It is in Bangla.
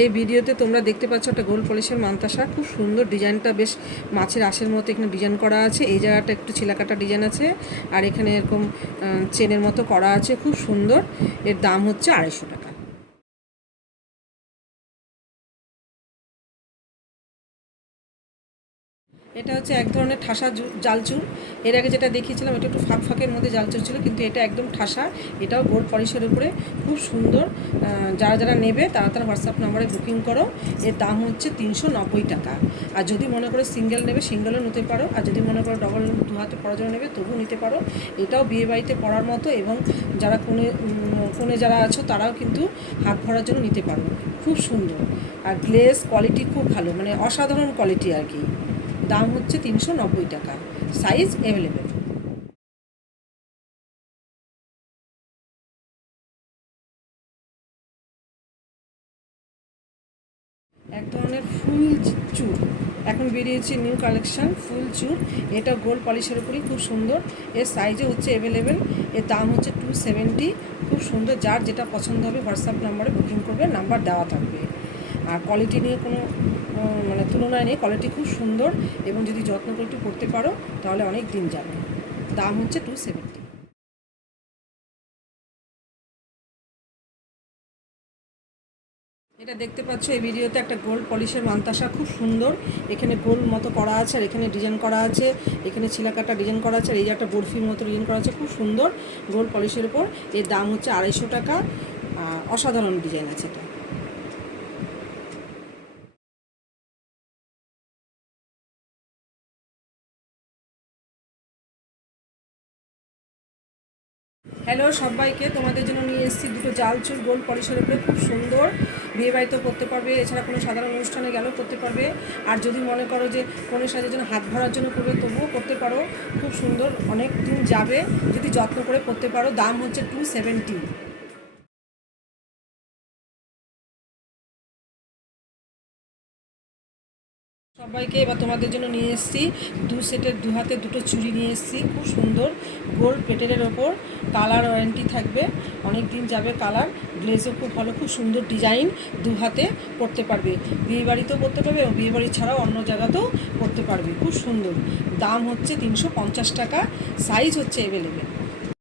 এই ভিডিওতে তোমরা দেখতে পাচ্ছ একটা গোল পলিশের মানতাসা, খুব সুন্দর ডিজাইনটা, বেশ মাছের আঁশের মতো এখানে ডিজাইন করা আছে। এই জায়গাটা একটু ছিলাকাটা ডিজাইন আছে, আর এখানে এরকম চেনের মতো করা আছে, খুব সুন্দর। এর দাম হচ্ছে 250 টাকা। এটা হচ্ছে এক ধরনের ঠাসা জালচুর। এর আগে যেটা দেখিয়েছিলাম এটা একটু ফাঁকের মধ্যে জালচুর ছিল, কিন্তু এটা একদম ঠাসা। এটাও গোল্ড পলিশের উপরে, খুব সুন্দর। যারা যারা নেবে তারা তারা হোয়াটসঅ্যাপ নাম্বারে বুকিং করো। এর দাম হচ্ছে 390 টাকা। আর যদি মনে করো সিঙ্গেল নেবে সিঙ্গেলও নিতে পারো, আর যদি মনে করো ডবল 2 হাতে পরার জন্য নেবে তবুও নিতে পারো। এটাও বিয়েবাড়িতে পরার মতো, এবং যারা কোণে যারা আছো তারাও কিন্তু হাত ভরার জন্য নিতে পারো। খুব সুন্দর, আর গ্লেস কোয়ালিটি খুব ভালো, মানে অসাধারণ কোয়ালিটি আর কি। দাম হচ্ছে 390 টাকা, সাইজ অ্যাভেলেবেল। এক ধরনের ফুল চুর এখন বেরিয়েছে, নিউ কালেকশন ফুল চুর। এটা গোল্ড পলিশের উপরই, খুব সুন্দর। এর সাইজে হচ্ছে অ্যাভেলেবেল। এর দাম হচ্ছে 270। খুব সুন্দর, যার যেটা পছন্দ হবে হোয়াটসঅ্যাপ নাম্বারে বুকিং করবে, নাম্বার দেওয়া থাকবে। আর কোয়ালিটি নিয়ে কোনো মানে তুলনায় নেই, কোয়ালিটি খুব সুন্দর, এবং যদি যত্ন করে একটু করতে পারো তাহলে অনেক দিন যাবে। দাম হচ্ছে 270। এটা দেখতে পাচ্ছ এই ভিডিওতে একটা গোল্ড পলিশের মানতাসা, খুব সুন্দর। এখানে গোল মতো করা আছে, আর এখানে ডিজাইন করা আছে, এখানে ছিলাকাটা ডিজাইন করা আছে, আর এই যে একটা বরফির মতো ডিজাইন করা আছে, খুব সুন্দর গোল্ড পলিশের উপর। এর দাম হচ্ছে 250 টাকা। অসাধারণ ডিজাইন আছে এটা। হ্যালো সবাইকে, তোমাদের জন্য নিয়ে এসেছি দুটো জালচুর গোল্ড পলিশের উপরে, খুব সুন্দর। বিয়েবাড়িতেও করতে পারবে, এছাড়া কোনো সাধারণ অনুষ্ঠানে গেলেও করতে পারবে। আর যদি মনে করো যে কোনো সাজের জন্য হাত ভরার জন্য করবে তবুও করতে পারো। খুব সুন্দর, অনেক দিন যাবে যদি যত্ন করে করতে পারো। দাম হচ্ছে 270। সবাইকে এবার তোমাদের জন্য নিয়ে এসেছি 2 সেটের 2 হাতে দুটো চুড়ি নিয়ে এসেছি, খুব সুন্দর গোল্ড পেটেলের ওপর। কালার ওয়ারেন্টি থাকবে, অনেক দিন যাবে কালার। গ্লেজও খুব ভালো, খুব সুন্দর ডিজাইন। 2 হাতে পরতে পারবে, বিয়েবাড়িতেও পরতে পারবে, এবং বিয়েবাড়ি ছাড়াও অন্য জায়গাতেও পরতে পারবে। খুব সুন্দর। দাম হচ্ছে 350 টাকা, সাইজ হচ্ছে অ্যাভেলেবেল।